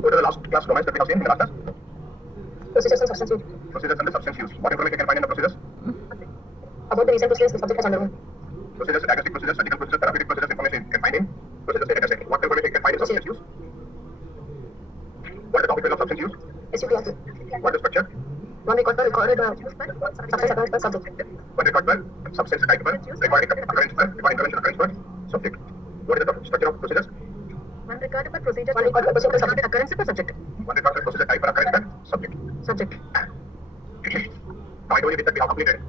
What are the last class domains that we have seen in the last class? Procedures and substance use. Procedures and the substance use. What information can you find in the procedures? About the recent procedures the subject has undergone. Procedures, diagnostic procedures, surgical procedures, therapeutic procedures, information you can find in procedures data testing. What information you can find in substance use? What is the topic of substance use? SUPRT. What is structure? One record per recorded substance occurrence per subject. One record per substance type per recording occurrence per recording intervention occurrence per subject. What is the structure of procedures? One record per procedure. One record per procedure subject occurrence per subject. One record per procedure type per occurrence per subject. Subject. Now I told you that we have completed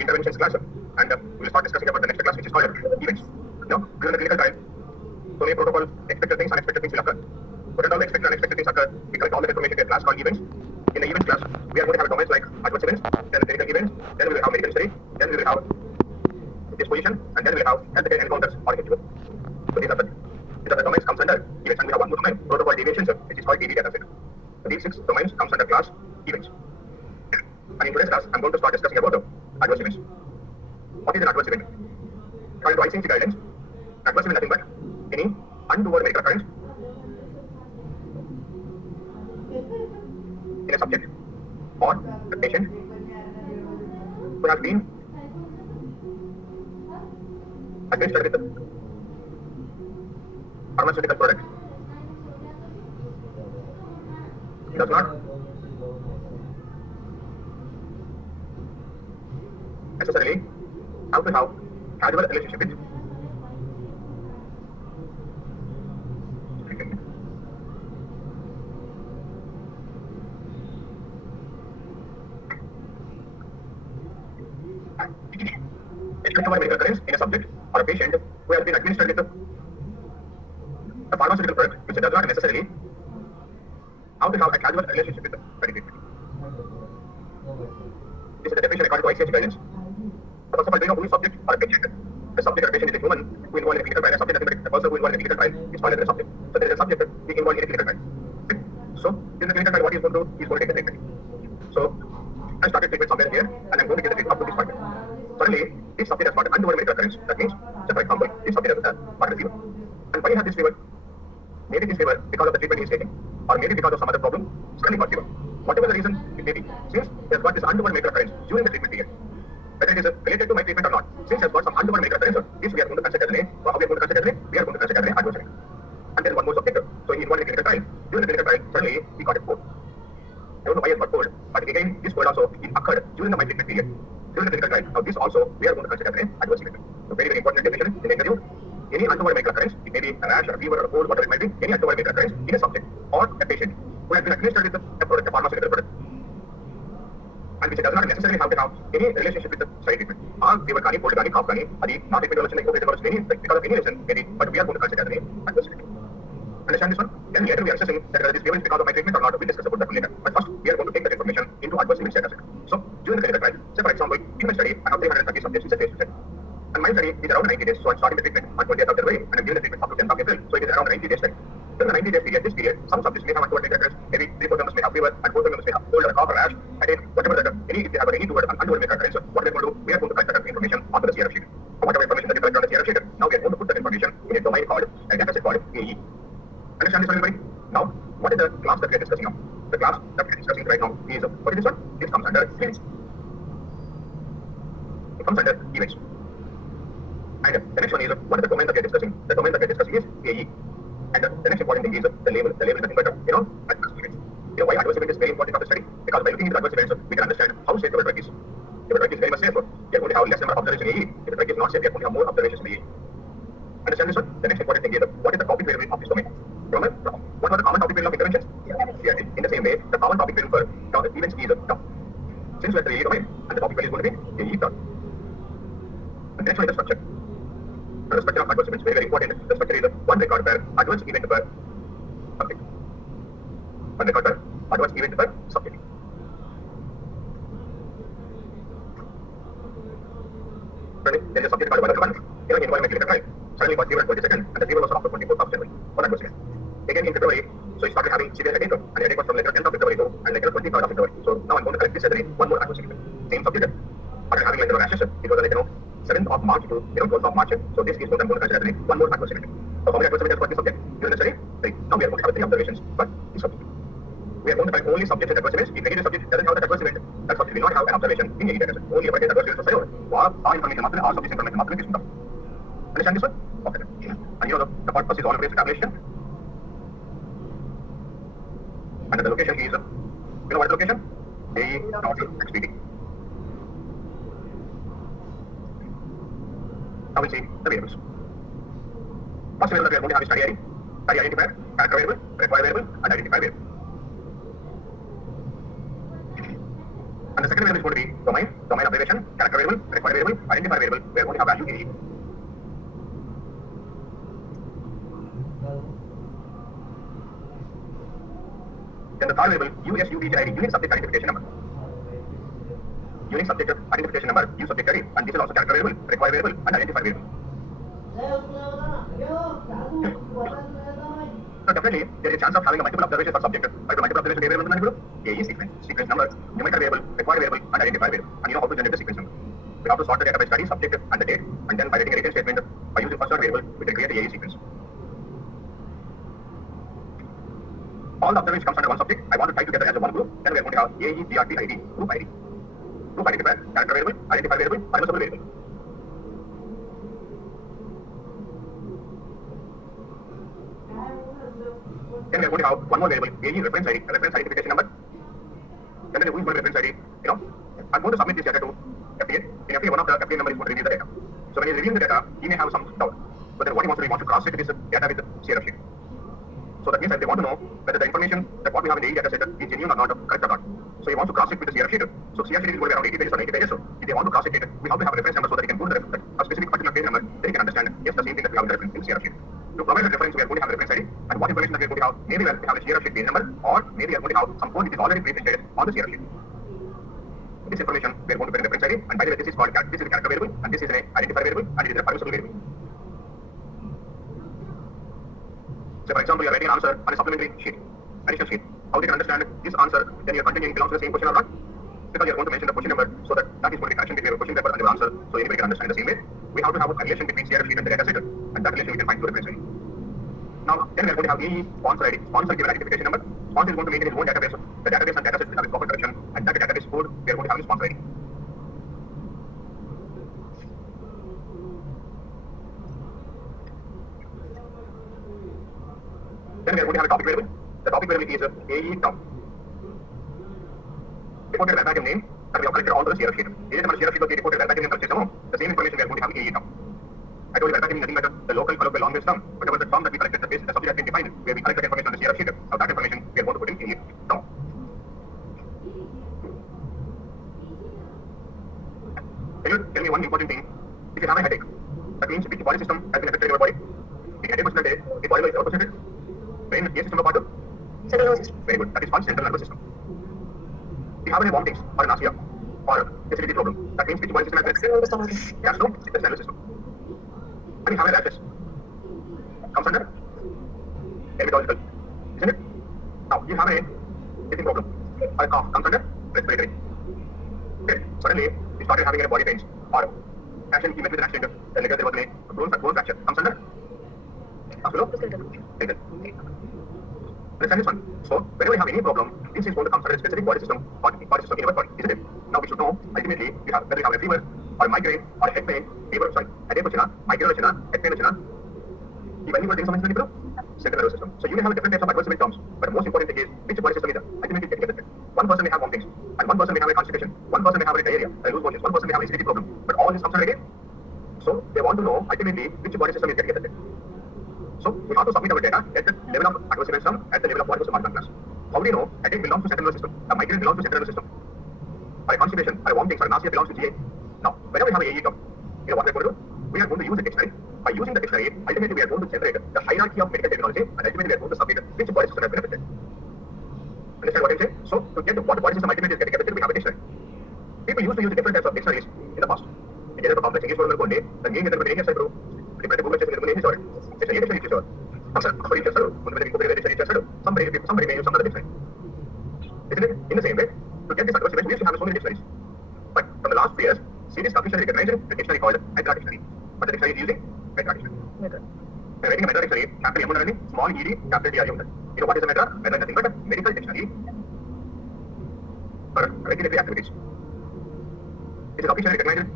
interventions class and we will start discussing about the next class which is called events. Now, during the clinical trial, so many protocols, expected things, unexpected things will occur. But when all the expected and unexpected things occur, we collect all the information in a class called events. In the events class, we are going to have domains like adverse events, then clinical events, then we will have medical history, then we will have disposition, and then we will have healthcare encounters or HUO. So these are the domains comes under events, and we have one more domain, protocol deviations, which is called DD data set. So these 6 domains comes under class events. And in today's class, I'm going to start discussing about the adverse events. What is an adverse event? According to ICMC guidelines, adverse event is nothing but any untoward medical occurrence in a subject or a patient who has been administered with a pharmaceutical product, does not necessarily have to have casual relationship with untoward medical occurrence in a subject or a patient who has been administered with a pharmaceutical product which does not necessarily have to have a casual relationship with the medical treatment. This is the definition according to ICH guidance. First of all, do you know who is subject or a patient? The subject or a patient is a human who involved in a clinical trial. A subject is a person who involved in a clinical trial is called as a subject. So there is a subject being involved in a clinical trial. So in the clinical trial, what he is going to do? He is going to take the treatment. So I started treatment somewhere here, and I'm going to get the treatment up to this point. Suddenly, this subject has got an untoward medical occurrence. That means, so for example, this subject has got a fever. And why he has this fever? Maybe this fever because of the treatment he is taking, or maybe because of some other problem, suddenly got fever. Whatever the reason it may be, since he has got this untoward medical occurrence during the treatment period, whether it is related to my treatment or not, since he has got some untoward medical occurrence, this we are going to consider as how we are going to consider as we are going to consider as adverse event. And then one more subject. So he involved in a clinical trial. During the clinical trial, suddenly he got a cold. I don't know why he has got cold, but again, this cold also occurred during the my treatment period. During the clinical trial, now this also we are going to consider as adverse event. So very, very important definition in the interview. Any untoward medical occurrence, it may be a rash or a fever or a cold, whatever it might be, any untoward medical occurrence in a subject or a patient who has been administered with a product, a pharmaceutical product, and which does not necessarily have to have any relationship with the side treatment. Fever kani, cold kani, cough kani, adi not treatment like any because of any reason, maybe, but we are going to consider as adverse event. Understand this one? Then later we are assessing that whether this fever is because of my treatment or not. We'll discuss about that later. But first, we are going to take that information into adverse event data set. So during the clinical trial, say for example, in my study, I have 330 subjects. It's a phase 2 study. And my study is around 90 days, so I'm starting the treatment on 20th of February and I'm giving the treatment up to 10th of April, so it is around 90 days study. During the 90 days period, this period, some subjects may have untoward medical occurrence, maybe 3-4 members may have fever, and 4 members may have cold or a cough or rash, and then whatever the if they have any untoward medical occurrence, what we are going to do, we are going to collect that information onto the CRF sheet. So whatever information that you collect on the CRF sheet, now we are going to put that information in a domain called a data set called AE. Understand this one, everybody? Now, what is the class that we are discussing now? The class that we are discussing right now is, what is this one? This comes under events. It comes under events. And the next one is, what is the domain that we are discussing? The domain that we are discussing is AE. And the next important thing is the label. The label is nothing but, adverse events. Why adverse event is very important of the study? Because by looking into adverse events, we can understand how safe the drug is. If the drug is very much safe, we are going to have less number of observations in AE. If the drug is not safe, we are going to have more observations in AE. Understand this one? The next important thing is, what is the topic variable of this domain? What was the common topic variable of interventions? Yeah, in the same way, the common topic variable for events is term. Since we are the AE domain, and the topic value is going to be AE term. The next one is the structure. The structure of adverse events is very, very important. The structure is one record per adverse event per subject. One record per adverse event per subject. There is a subject called one. Here we involve a clinical trial. Suddenly got fever on 22nd, and the fever was after 24th of January. One adverse event. Again in February, so he started having severe headache, and the headache was from like 10th of February to and like 23rd of February. So now I'm going to collect this as one more adverse event. Same subject. After having like rashes, it was like 7th of March to 12th of March. So this is what I'm going to consider as one more adverse event. So how many adverse events for this subject? You necessary 3. Now we are going to have 3 observations for this subject. We are going to find only subjects and adverse events. If any of the subject doesn't have that adverse event, that subject will not have an observation in any data set. Only if I get adverse events for our information master, our subject information master is done. Understand this one? Okay. And you know the purpose is always tabulation. And the location is, you know what is the location? A dot XPD. Now we'll see the variables. First variable that we are going to have is study ID, study identifier, character variable, require variable, and identifier variable. And the second variable is going to be domain, domain observation, character variable, require variable, identifier variable. We are going to have value AE. Then the third variable, USUBGID, unique subject identification number. Unique subject identification number, U subject ID, and this is also character variable, require variable, and identifier variable. So definitely, there is a chance of having a multiple observations for subject. But the multiple observation variable is multiple. AE sequence number, numerical variable, require variable, and identifier variable. And you know how to generate the sequence number. We have to sort the data by study, subject, and the date, and then by writing a return statement by using first order variable, we can create the AE sequence. All the observations comes under one subject. I want to tie together as a one group. Then we are going to have AE GRT ID, group ID. Group identifier, character variable, identifier variable, reversible variable. Then we are going to have one more variable, AE reference ID, reference identification number. Then who is my reference ID? You know, I'm going to submit this data to FTA. In FTA, one of the FTA number is going to review the data. So when he's reviewing the data, he may have some doubt. So then what he wants to do, he wants to cross-check this data with the CRF sheet. So that means that they want to know whether the information that what we have in the AE data set is genuine or not, correct or not. So he wants to cross-check with the CRF sheet. So CRF sheet is going to be around 80 pages or 90 pages. So if they want to cross-check it, we have to have a reference number so that he can put the a specific particular page number, then he can understand, yes, the same thing that we have in the reference in CRF sheet. To provide the reference, we are going to have a reference ID, and what information that we are going to have, maybe we have a CRF sheet page number, or maybe we are going to have some code which is already pre-printed on the CRF sheet. This information, we are going to put in reference ID, and by the way, this is called this is a character variable, and this is an identifier variable, and it is a reversible variable. So for example, you are writing an answer on a supplementary sheet, additional sheet. How they can understand this answer, then your continuing belongs to the same question or not? Because you are going to mention the question number, so that is going to be connection between your question paper and your answer, so anybody can understand the same way. We have to have a relation between CRF sheet and the data set, and that relation we can find through reference ID. Now, then we are going to have AE sponsor ID, sponsor given identification number. Sponsor is going to maintain his own database. The database and datasets will have its proper collection, and that database code we are going to have in sponsor ID. Then we are going to have a topic variable. The topic variable is AE top. Reported verbatim name that we have collected all the CRF sheet. Is it on CRF sheet or reported verbatim name collected? The same information we are going to have AE top. I told you verbatim is nothing but the local colloquial language term. Whatever the term that we collected, the subject has been defined, where we collect that information on the CRF sheet. Now that information we are going to put in AE top. Can you tell me one important thing? If you have a headache, that means which body system has been affected in your body? The headache was day, the body is opposite. Brain is system of part 2? Central nervous system. Very good. That is called central nervous system. If you have any vomitings or nausea or acidity problem, that means which body system has been affected? Gastro, it's the nervous system. When you have a rashes, comes under hematological, isn't it? Now, you have a breathing problem or a cough, comes under respiratory. Okay, suddenly you started having a body pains or action, you met with an accident, then later there was a bone fracture, comes under musculoskeletal. Understand this one? So, whenever you have any problem, this is going to come under a specific body system or body system in your body, isn't it? Now, we should know, ultimately, you have, whether you have a fever or migraine or head pain, headache వచ్చిna, migraine వచ్చిna, head pain వచ్చిna, ఇవన్నీ కూడా దేనికి సంబంధించిన ఇప్పుడు central nervous system. So you may have different types of adverse symptoms, but most important thing is which body system is ultimately getting affected. One person may have vomitings, and one person may have a constipation, one person may have a diarrhea, loose motions, one person may have a acidity problem, but all this comes under again. So they want to know ultimately which body system is getting affected. So we have to submit our data at the level of adverse event sum, at the level of body system class. How do you know? Headache belongs to central nervous system, the migraine belongs to central nervous system, or constipation, or vomitings, or nausea belongs to GA. Now, whenever we have a AE term, you know what we are going to do? We are going to use a dictionary. By using the dictionary, ultimately we are going to generate the hierarchy of medical technology, and ultimately we are going to submit which body system has been affected. Understand what I'm saying? So to get what body system ultimately is getting affected, we have a dictionary. People used to use different types of dictionaries in the past. In the complex English word, the name is the name is different Google says the name is or it's a dictionary is or somebody may use some other dictionary. Isn't it? In the same way, to get this adverse event, we used to have so many dictionaries. But from the last 3 years, CDs officially recognized the dictionary called Medra dictionary. But the dictionary is using Medra dictionary. Method. When writing a Medra dictionary, capital M under small ed, capital D under. You know what is a Medra? Medra is nothing but a medical dictionary for regulatory activities. It is officially recognized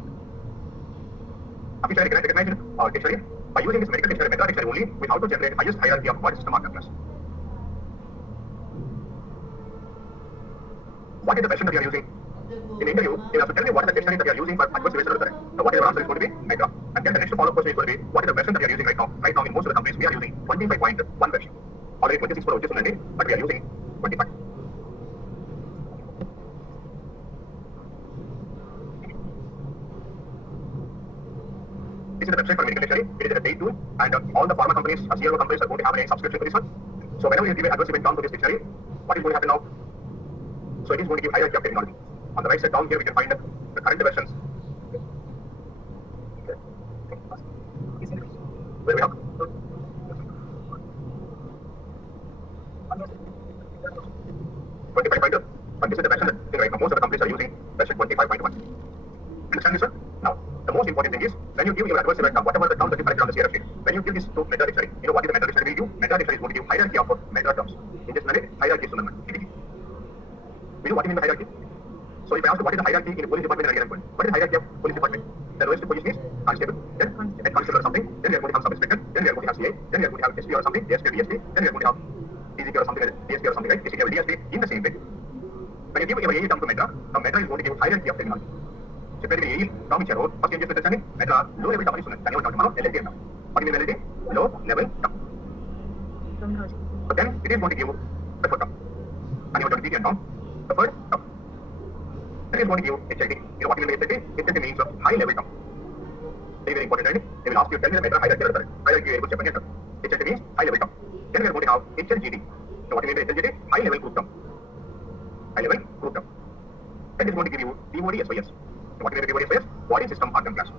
dictionary by using this medical dictionary, Medra dictionary only, with how to generate highest hierarchy of word system or class. What is the version that you are using? In the interview, you have to tell me what is the dictionary that you are using for adverse relation. So what is the answer is going to be Medra. And then the next follow-up question is going to be, what is the version that you are using right now? Right now, in most of the companies, we are using 25.1 version. Already 26 for OGS only, but we are using 25. This is the website for medical dictionary. It is a paid tool, and all the pharma companies, CRO companies are going to have a subscription for this one. So whenever you give an adverse event term to this dictionary, what is going to happen now? So it is going to give hierarchy of terminology. On the right side down here, we can find the current versions. Where we have 25.2. But this is the version that right now most of the companies are using, version 25.1. Understand this one? Now, the most important thing is, when you give your adverse event term, whatever the terms that you selected on the CRF sheet, when you give this to Medra dictionary, you know what is the Medra dictionary will give? Medra dictionary is going to give hierarchy of Medra terms. In this manner, hierarchy is the number. We know what you mean by hierarchy. So if I ask you what is the hierarchy in the police department and airport, what is the hierarchy of police department? The lowest position is constable, then head constable or something, then we are going to have sub-inspector, then we are going to have CA, then we are going to have SP or something, DSP, DSP, then we are going to have DSP or something like DSP or something like DSP or DSP in the same way. When you give your AE term to Medra, now Medra is going to give hierarchy of terminology. So if you AE term ఇచ్చారు, first ఏం చేసి understanding Medra low level term ఇస్తున్నారు. దాని ఏమంటాం మనం LLT అంటాం. What do you mean LLT? Low level term. Terminology. So then it is going to give the first term. And you want to term, the first term. Then it is going to give HLT. You know what you mean by HLT? HLT means of high level term. Very, very important, right? They will ask you, tell me the Medra hierarchy or hierarchy able to check. HLT means high level term. Then we are going to have HLGT. So what do you mean by HLGT? High level group term. High level group term. Then it is going to give you BOD SYS. So what do you mean by BOD SYS? Body System Organ Class.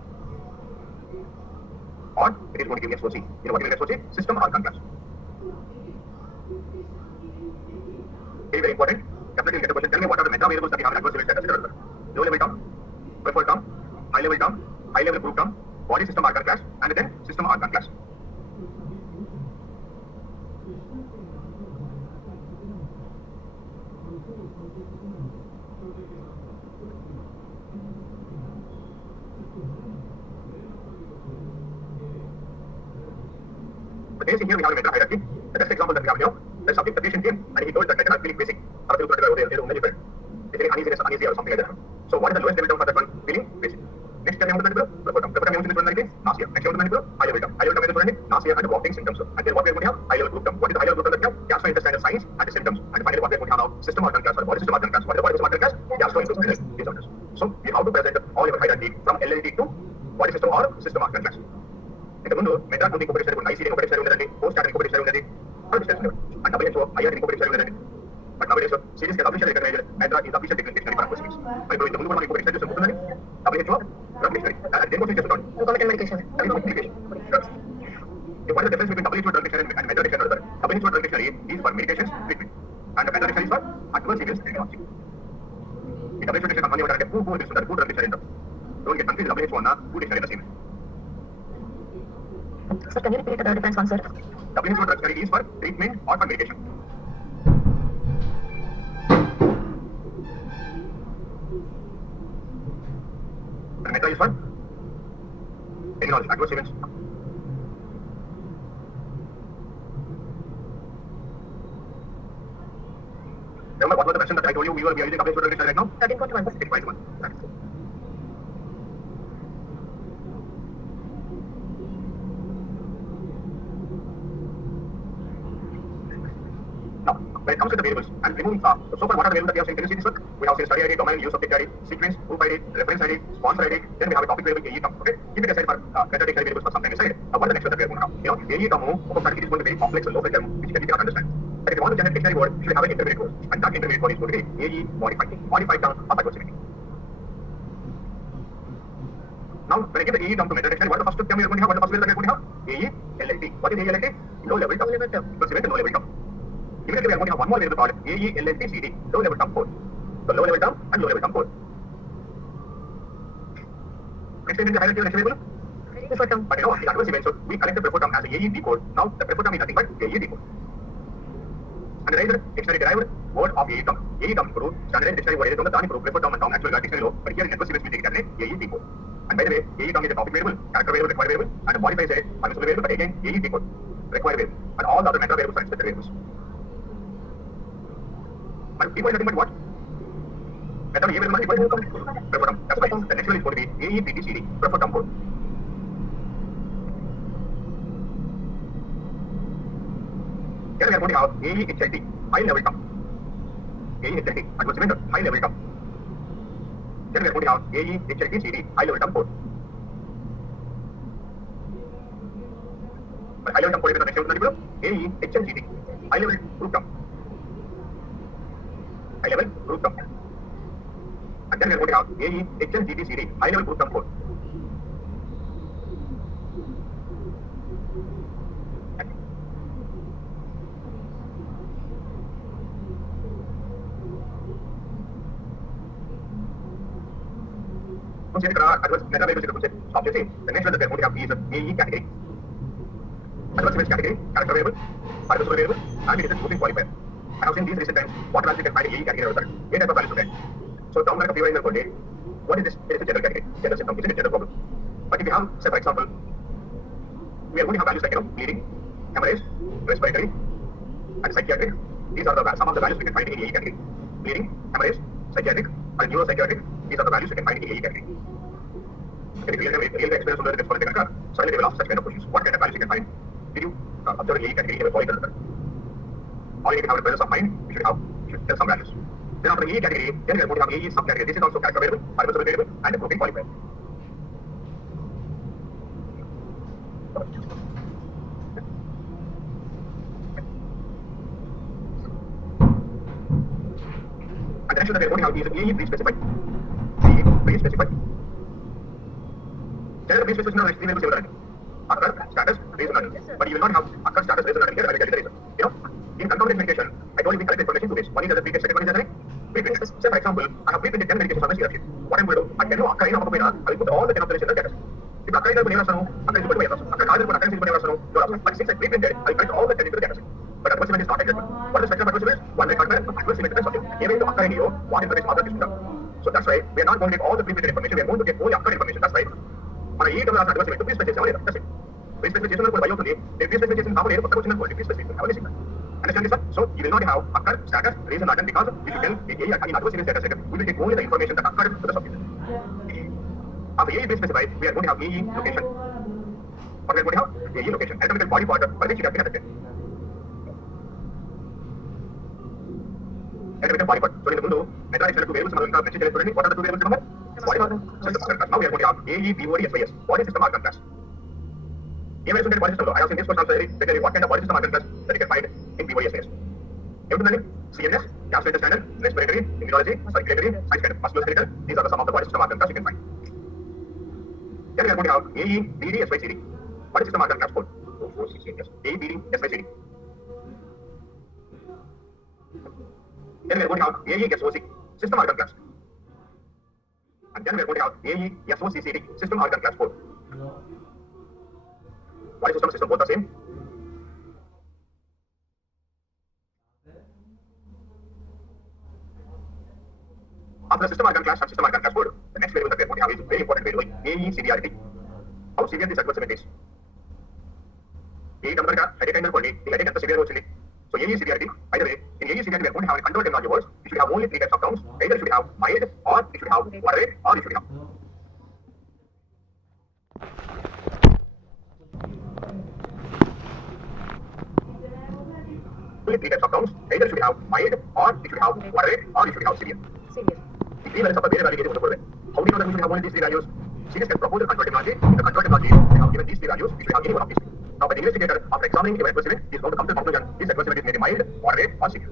Or it is going to give you SOC. You know what you mean by SOC? System Organ Class. Very, very important. Definitely get a question. Tell me what are the Medra variables that we have in adverse event status. Low level term, preferred term, high level group term, body system organ class, and then system organ class. The basic here we have a Medra hierarchy. The best example that we have here, the subject the patient came and he told that I feeling basic. Uneasiness, uneasy or something like that. So what is the lowest level term for that one? Feeling basic. Next term preferred term. Preferred term nausea. Next term high level term. High level term nausea and vomiting symptoms. And then what we are going to have? High level group term. What is the high level group term that we have? Gastrointestinal signs and the symptoms. And finally what we are going to have now? System organ class or body system organ class. What is the body system organ class? Gastrointestinal disorders. So you have to present all your hierarchy from LLT to body system or system organ class. ఇంతకుముందు మెట్రా నుండి ఇంకొకటి సరే ICD ఇంకొకటి సరే ఉందండి, post start ఇంకొకటి సరే ఉందండి, అండ్ WHO ఐఆర్ ఇంకొకటి సరే ఉందండి. But nowadays, series is officially recognized. Medra is official dictionary for adverse events. But in the moment, we introduce WHO drug dictionary. And then what we just done? Concomitant medication. Medication. Drugs. What is the difference between WHO drug dictionary and Medra dictionary? WHO drug dictionary is for medications treatment, and the Medra dictionary is for adverse events technology. The WHO dictionary company what are two drug dictionary. Don't get confused. WHO one two dictionary the same. Sir, can you repeat the difference one, sir? WHO drug dictionary is for treatment or for medication. And Medra is for terminology, adverse events. Remember what was the version that I told you we are using WHO drug dictionary right now? 13.1. 13.1. Now, when it comes to the variables, and removing so far what are the variables that we have seen? Can you see this one? We have study ID, domain, use subject ID, sequence, group ID, reference ID, sponsor ID, then we have a topic variable AE term. Okay, keep it aside for Medra dictionary variables for some time aside. What is the next one that we are going to have? You know, AE term, it is going to be very complex and low-level term, which you cannot understand. But if you want to generate dictionary word, you should have an intermediate word, and that intermediate word is going to be AE modified term of adversity. Now, when I give the AE term to Medra dictionary, what is the first term we are going to have? What is the first variable that we are going to have? AE LLT. What is AE LLT? Low-level term. Low-level term. Because event and low-level term. Immediately we are going to have one more variable called AE LLT CD, low level term code. So low level term and low level term code. Next explained in the hierarchy of next variable? Preferred term. But in the adverse event, so we collect the preferred term as a AE code. Now the preferred term is nothing but AE code. Standardized dictionary derived word of AE term. AE term ఇప్పుడు standardized dictionary word ఏదైతే ఉందో దాని ఇప్పుడు preferred term అంటాం actual గా dictionary లో. But here in adverse events we take it as AE code. And by the way, AE term is a topic variable, character variable, required variable, and a modifier is a permissible variable, but again AE code, required variable, and all the other meta variables are expected variables. And P code is nothing but what? Meta A variable equal to preferred term. That's why the next one is going to be AE preferred term code. Here we are going to have AEHLT, high level term. AEHLT, advanced event, high level term. Here we are going to have AEHLT high level term code. But high level term code is the next level, AEHLT, high level group term. High level group term. And then we are going to have AEHLT high level group term code. Once ఇక్కడ advanced meta variables ఇక్కడ stop చేసి the next one that we are going to have is AE category. Advanced events category, character variable, permissible variable, and it is a grouping qualifier. I have seen these recent times what values you can find in AE category అవుతారు. ఏ type of values ఉంటాయి? So down like a fever అనుకోండి, what is this? It is a general category, general symptom, it's a general problem. But if you have, say for example, we are going to have values like bleeding, hemorrhage, respiratory, and psychiatric. These are some of the values we can find in AE category. Bleeding, hemorrhage, psychiatric, and neuropsychiatric. These are the values you can find in AE category. If you real experience on the next one, suddenly they will ask such kind of questions. What kind of values you can find? Did you observe AE category in a polygon? Or you can have a presence of mind, you should tell some values. Then after AE category, then we are going to have AE subcategory. This is also character variable, permissible variable, and a grouping qualifier. And the next one that we are going to have is AE pre-specified. AE pre-specified. General pre-specification are extremely similar. Occur, status, reason, but you will not have occur, status, reason, here I will tell you the reason. You know, in concomitant medication, I told you we collect information two ways. One is as a pre-printed, second one is as a pre-printed. Say for example, I have pre-printed 10 medications on the CRF sheet. What I am going to do, I can know occur in a I will put all the 10 of the in the status. If occur in a occur is put occur but since I pre-printed, I will collect all the 10 into the status. But adverse event is not like that. What is the spectrum of adverse events? One record adverse event is something. Even to occur in you, what information occurs is done. So that's why we are not going to get all the pre-printed information, we are going to get only occur information. That's right. మన ఈ term adverse event pre-specification అవ్వలేదు. That's it. Pre-specification కూడా భయం ఉంటుంది. Pre-specification కాబట్టి కొత్తగా వచ్చిన quality pre-specification అవ్వలేదు. Understand this, sir? So you will not have occur, status, reason, and because if you tell in adverse event status, we will take only the information that occurred to the subject. After AE pre-specified, we are going to have AE location. What we are going to have? AE location. Anatomical body part for which it has been affected. Anatomical body part. So in the ముందు మెట్రాక్స్ two variables మనం ఇంకా mention చేయలేదు చూడండి. What are the two variables number? Body part. System organ class. Now we are going to have AE BOD SIS. Body system organ class. A variables ఉంటాయి body system లో? I have seen this question also very what kind of body system organ class that you can find in BOD SIS. ఏముంటుందండి? CNS, gastrointestinal, respiratory, immunology, circulatory, science kind of musculoskeletal. These are the some of the body system organ class you can find. Then we are going to have AE BD SYCD. Body system organ class code. AE BD SYCD. Then we are going to have AE SOC. System organ class. And then we are going to have AE SOCCD. System organ class code. Body system both the same. After the system organ class and system organ class code, the next variable that we are going to have is very important variable AE severity. How severe this adverse event is. AE number headache and quality, the headache and the severe actually. So AE severity, by the way, in AE severity we are going to have a control terminology words. You should have only three types of terms. Either you should have mild, or you should have moderate, or you should have. Only three types of terms. Either you should have mild, or you should have moderate, or you should have severe. Severe. The three values of the variable value given. How do you know that we should have only these three values? Serious proposal control terminology. In the control terminology, we have given these three values. We should have any one of these three. Now, the investigator, after examining the adverse event, is going to come to the conclusion this adverse event is maybe mild, moderate, or severe.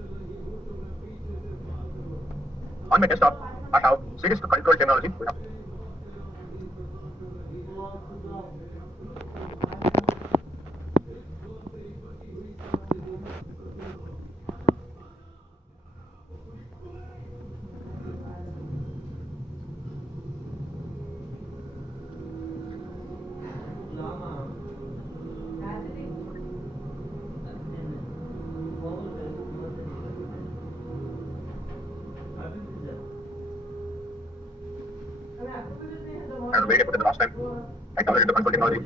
On my desktop, I have serious control terminology. And very good the last time. I downloaded the control technology.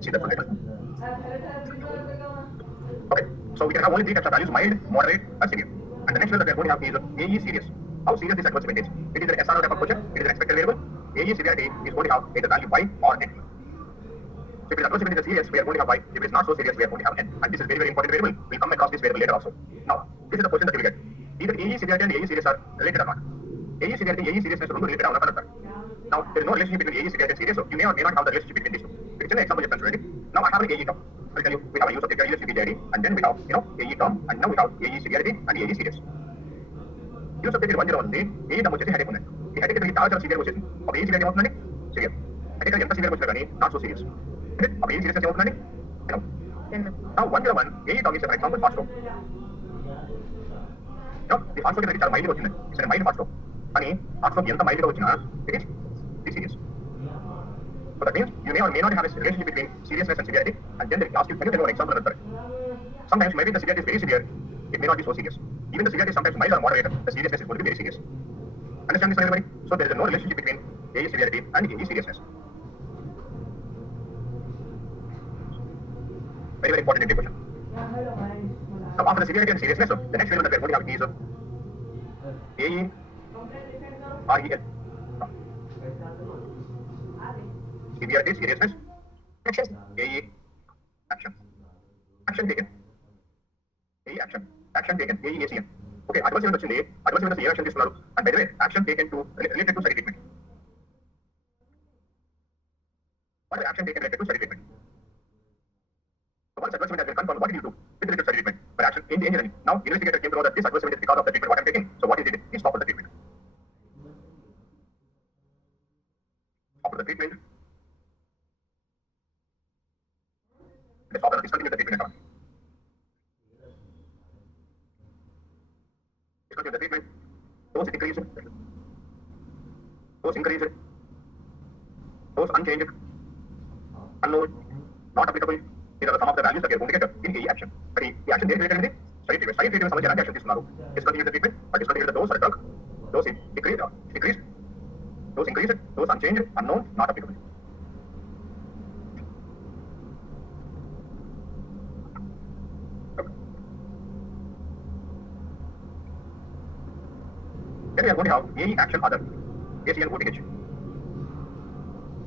See that one later. Okay, so we can have only three types of values: mild, moderate, and severe. And the next level that we are going to have is AE serious. How serious is adverse vintage? It is an SRO type of question. It is an expected variable. AE severity is going to have either value y or n. If it is adverse vintage serious, we are going to have y. If it is not so serious, we are going to have n. And this is very, very important variable. We'll come across this variable later also. Now, this is the question that we will get. Either AE severity and AE serious are related or not. AE severity, AE seriousness are related or not. Now, there is no relationship between AE severity and serious, so you may or may not have the relationship between these two. It's an example just considered. Now, I have an AE term. I'll tell you, we have a use of USCPJID, and then we have, AE term, and now we have AE severity and AE serious. Use of the 101 AE term వచ్చేసి headache ఉంది. ఈ headache కి చాలా severe వచ్చేసింది. అప్పుడు AE severity ఏమవుతుందండి? Severe. headache ఎంత severe వచ్చినా కానీ not so serious. అప్పుడు AE seriousness ఏమవుతుందండి? Now 101 AE term is an example heart stroke. The heart stroke అనేది చాలా మైల్డ్గా వచ్చింది. It's a mild heart stroke. కానీ heart stroke ఎంత మైల్డ్గా వచ్చినా it is serious. So that means you may or may not have a relationship between seriousness and severity, and then they ask you, can you tell me one example of that? Sometimes maybe the severity is very severe, it may not be so serious. Even the severity is sometimes mild or moderate, the seriousness is going to be very serious. Understand this, everybody? So there is no relationship between AE severity and AE seriousness. Very, very important question. Now after the severity and seriousness, the next variable that we are going to have is AE REL. Severity, seriousness, Action. AE, action. Action taken. AE action. Action taken. AE ACN. Okay, adverse event వచ్చింది. Adverse event ఏ action తీసుకున్నారు? And by the way, action taken to related to study treatment. What is action taken related to study treatment? So once adverse event has been confirmed, what did you do with related to study treatment? But action in the engineering. Now, investigator came to know that this adverse event is because of the treatment what I am taking. So what he did? He stopped the treatment. After the treatment, they stopped and discontinued the treatment. Discontinued the treatment. Dose increased. Dose increased. Dose unchanged. Unknown. Not applicable. These are some of the values that we are going to get in AE action. But the action there related to study treatment. Study treatment సంబంధించిన action తీసుకున్నారు. Discontinued the treatment. But discontinued the dose or the drug. Dose decreased. Dose increased. Dose unchanged. Unknown. Not applicable. Then we are going to have AE action other. ACN OTH.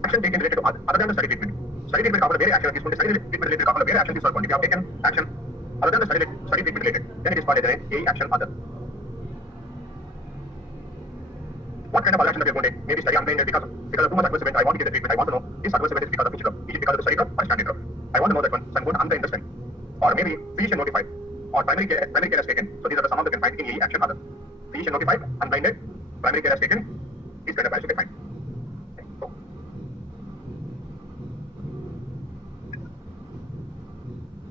Action taken related to other than the study treatment. Study treatment కాకుండా వేరే action తీసుకుంటే study treatment related కాకుండా వేరే action తీసుకోవాలి. If you have taken action other than the study treatment related, then it is called as AE action other. What kind of other action that we are going to take? Maybe study unblinded because of too much adverse event. I want to get the treatment. I want to know this adverse event is because of which drug? Is it because of the study drug or standard drug? I want to know that one. So I'm going to unblind the study. Or maybe physician notified or primary care has taken. So these are the some of the can find in AE action other. Physician notified, unblinded, primary care has taken. These kind of values you can find. So,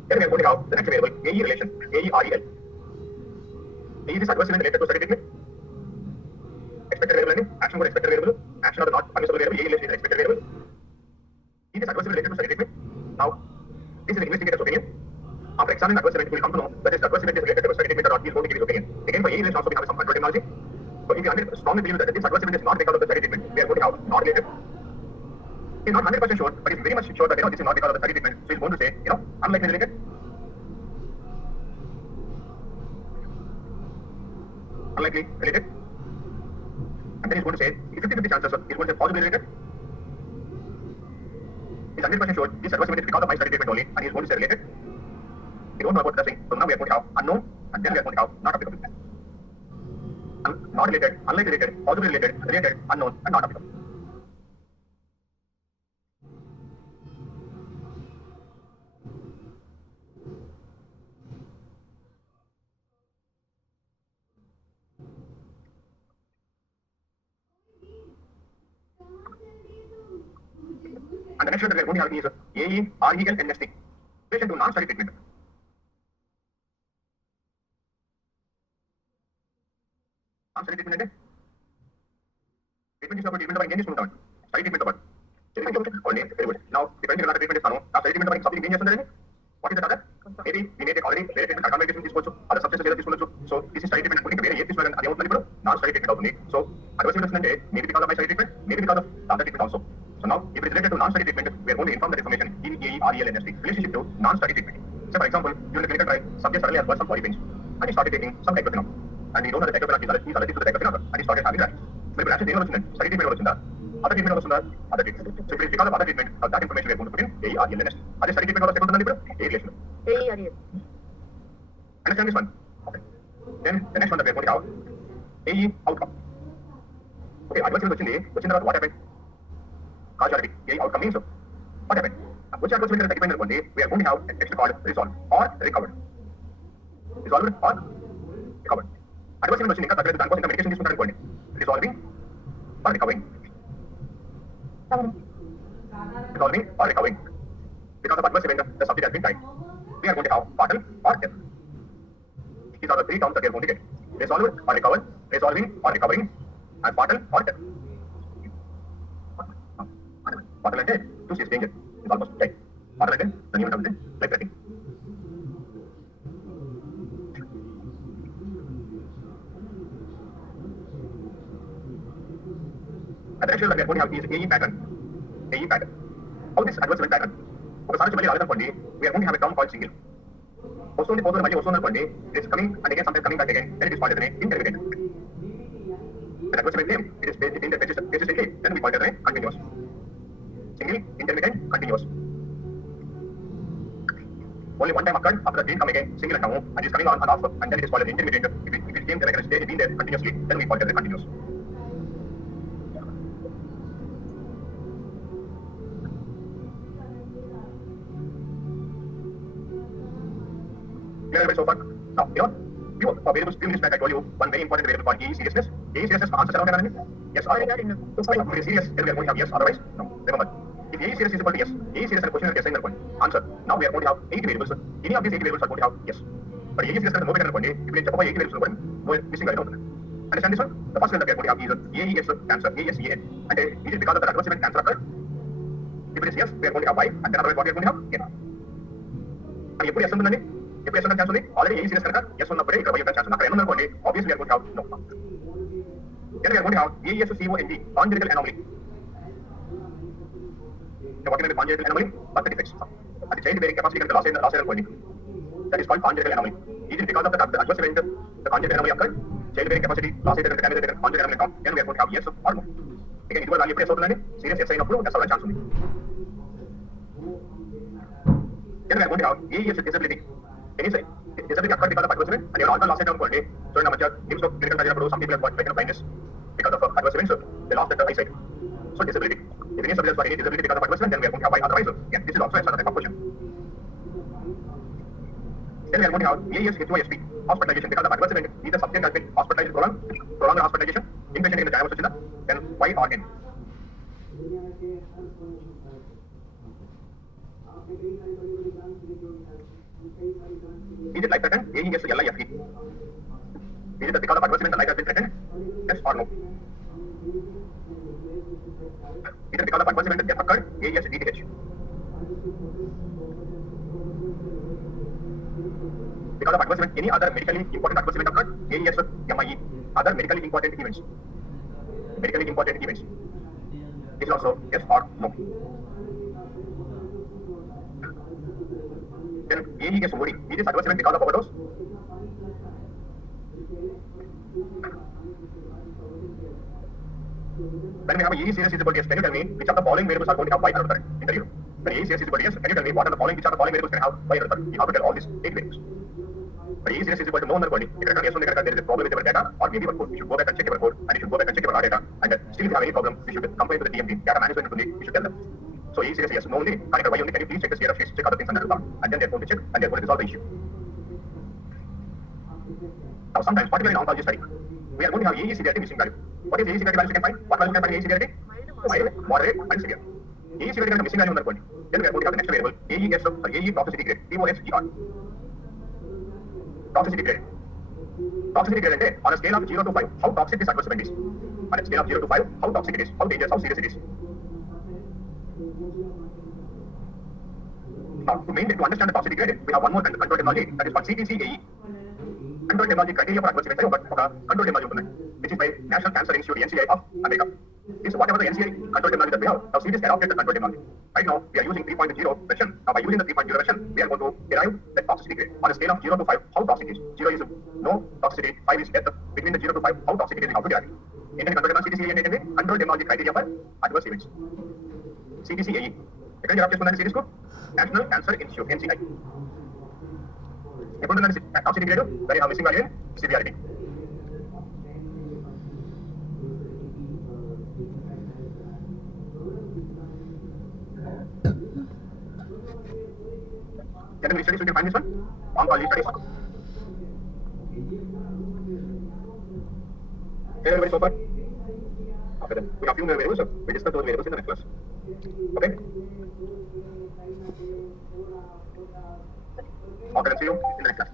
then we are going to have the next variable, AE relation, AE-REL. AE is adverse event related to study treatment. Expected variable, action for expected variable, action or not permissible variable, AE relation is an expected variable. It is adverse event related to study treatment. Now, this is the investigator's opinion. After examining adverse event, we will come to know whether this adverse event is related to study treatment or not. He is going to give his opinion. Again, for AE relation also we have some control technology. So if you strongly believe that this adverse event is not because of the study treatment, we are going to have not related. He is not 100% sure, but he is very much sure that this is not because of the study treatment. So he is going to say, unlikely related. Unlikely related. And then he is going to say, 50-50 chances, he is going to say possibly related. He is 100% sure this adverse event is because of my study treatment only, and he is going to say related. We don't know about the thing, so now we are going to have unknown, and then we are going to have not applicable. Not related, unlikely related, possibly related, unknown, and not applicable. next one that we are going to have is AERELNST, patient to non-study treatment. Non-study treatment అంటే treatment is about treatment of engagement ఉంటాం. Study treatment about. Only very good. Now, if I treatment ఇస్తాను, ఆ study treatment మనకి something ఏం చేస్తుందండి? What is the other? Maybe we may take already వేరే treatment accommodation తీసుకోవచ్చు, other substances ఏదో తీసుకోవచ్చు. So this is study treatment అనుకుంటే వేరే ఏది తీసుకోవాలని అది అవుతుంది ఇప్పుడు non-study treatment అవుతుంది. So adverse events అంటే maybe because of my study treatment, maybe because of the other treatment also. So now, if it is related to non-study treatment, we are going to inform that information in AERELNST relationship to non-study treatment. So for example, during the clinical trial, subject suddenly has got some body pains and he started taking some diclofenac. And he knows that the diclofenac is allergic to the diclofenac and he started having rashes. So if rashes దేనివల్ల వచ్చిందండి? Study treatment వల్ల వచ్చిందా? Other treatment వల్ల వస్తుందా? Other treatment. So if it is because of other treatment, that information we are going to put in AERELNST. అదే study treatment వల్ల second ఉంటుందండి ఇప్పుడు? A relation. AEREL. Understand this one? Okay. Then the next one that we are going to have, AE outcome. Okay, adverse event వచ్చిన తర్వాత what happened? Causality. AE outcome means what happened? Which adverse event taggiపోయింది అనుకోండి, we are going to have a text called resolved or recovered. Resolved or recovered. Adverse event వచ్చింది ఇంకా తగ్గలేదు, దానికోసం ఇంకా medication తీసుకుంటారు అనుకోండి. Resolving or recovering. Resolving or recovering. Because of adverse event, the subject has been died. We are going to have fatal or death. These are the three terms that we are going to get. Resolved or recovered, resolving or recovering, and fatal or death. Fatal అంటే to serious danger. It's almost dead. Fatal అంటే the event of life threatening. And the next one that we are going to have is AE pattern. AE pattern. How this adverse event pattern? ఒకసారి మళ్ళీ రాలేదనుకోండి, we are going to have a term called single. వస్తుంది పోతుంది మళ్ళీ వస్తుంది అనుకోండి, it is coming and again sometimes coming back again, then it is called as an intermittent. The adverse event name, it is persistently, then we call it as a continuous. Single, intermittent, continuous. Only one time occurred, after that didn't come again, single and and it is coming on and off, and then it is called as intermittent. If it came the regular state, been there continuously, then we call it as a continuous. Clear so far? Now, variables, few minutes back I told you one very important variable called AE seriousness. AE seriousness answer around anani? Yes or no? If it is serious, then we are going to have yes, otherwise no. Remember, if AE serious is equal to yes, AE serious and question is assigned answer. Now we are going to have 8 variables. Any of these 8 variables are going to have yes. But AE serious no better అనుకోండి, if you check 8 variables no missing right అవుతుంది. Understand this one? The first one that we are going to have is AES cancer, ASEN. And is it because of the adverse event cancer occurred? If it is yes, we are going to have Y, and then otherwise what we are going to have N. And ఎప్పుడు yes ఉంటుందండి? ఎప్పుడు yes ఉన్న chance ఉంది? Already ఏ serious కనుక yes ఉన్నప్పుడే ఇక్కడ why chance ఉంది. అక్కడ ఏమన్నా అనుకోండి, obviously we are going to have no. Then we are going to have AESCONG, congenital anomaly. What is congenital anomaly? Birth defects. అది చైల్డ్ బేరింగ్ కెపాసిటీ కనుక లాస్ అయిన అనుకోండి, that is called congenital anomaly. Is it because of the adverse event the congenital anomaly occurred? Child bearing capacity loss అయితే కనుక damage అయితే కనుక congenital anomaly count, then we are going to have yes or no. Again, ఇది value ఎప్పుడు yes అవుతుందండి? Serious yes అయినప్పుడు yes అవ్వడానికి chance ఉంది. Then we are going to have AES disability. Any say disability occurred because of adverse event, and your organ loss అయితే అనుకోండి, చూడండి మధ్య గిమ్స్ లో క్లినికల్ ట్రయల్ అయినప్పుడు some people have got retinal blindness because of adverse events, they lost their eyesight. So disability. If any subject has got any disability because of adverse event, then we are going to have Y, otherwise yeah, this is also another type of question. Then we are going to have AES HYSP, hospitalization because of adverse event. Either subject has been hospitalized prolonged hospitalization, inpatient in the diagnosis వచ్చిందా, then Y or N. Is it life threatened? AES LIFE. Is it because of adverse event the life has been threatened? Yes or no? Is it because of adverse event that death occurred? AES DTH. Because of adverse event, any other medically important adverse event occurred? AES MIE. Other medically important events. Medically important events. This is also yes or no. Then AES OD. Is this adverse event because of overdose? When we have a AE series is equal to yes, can you tell me which of the following variables are going to have Y error current? Interview. When AE series is equal to yes, can you tell me what are the following, which are the following variables can have Y error current? You have to tell all these 8 variables. But AE series is equal to no undercoding. If yes, there is a problem with your data or maybe your code, you should go back and check your code, and you should go back and check your raw data, and still if you have any problem, you should complain to the DMT, data management only, you should tell them. So AE series yes, no only, connect Y only, can you please check the CRF sheets, check other things under the thumb, and then they are going to check and they are going to resolve the issue. Now sometimes, particularly in oncology study, we are going to have AE severity missing value. What is AE severity value you can find? What value you can find in AE severity? Mild, moderate, and severe. AE severity is missing value on the then we are going to have the next variable AE toxicity grade TOXGR. Toxicity grade. Toxicity grade అంటే on a scale of 0 to 5 how toxic this adverse event is. On a scale of 0 to 5 how toxic it is, how dangerous, how serious it is. Now to understand the toxicity grade we have one more control terminology that is called CTCAE. Control terminology criteria for adverse events ఒక control terminology ఉంటుంది which is by National Cancer Institute NCI of America. This is whatever the NCI control terminology that we have. Now CDC adopted the control terminology. Right now we are using 3.0 version. Now by using the 3.0 version we are going to derive the toxicity grade on a scale of 0 to 5 how toxic it is. 0 is no toxicity, 5 is death. Between the 0 to 5 how toxic it is, how to derive. Indian control terminology CTCAE ఏంటంటే control terminology criteria for adverse events. CTCAE ఎక్కడ job చేసుకున్నాను series కు national cancer institute NCI. ఎప్పుడు toxicity grade very how missing value in severity. General studies, you can find this one. Oncology studies. Hey everybody so far? Okay then. We have few more variables, so we discuss those variables in the next class. Okay? Okay, then see you in the next class.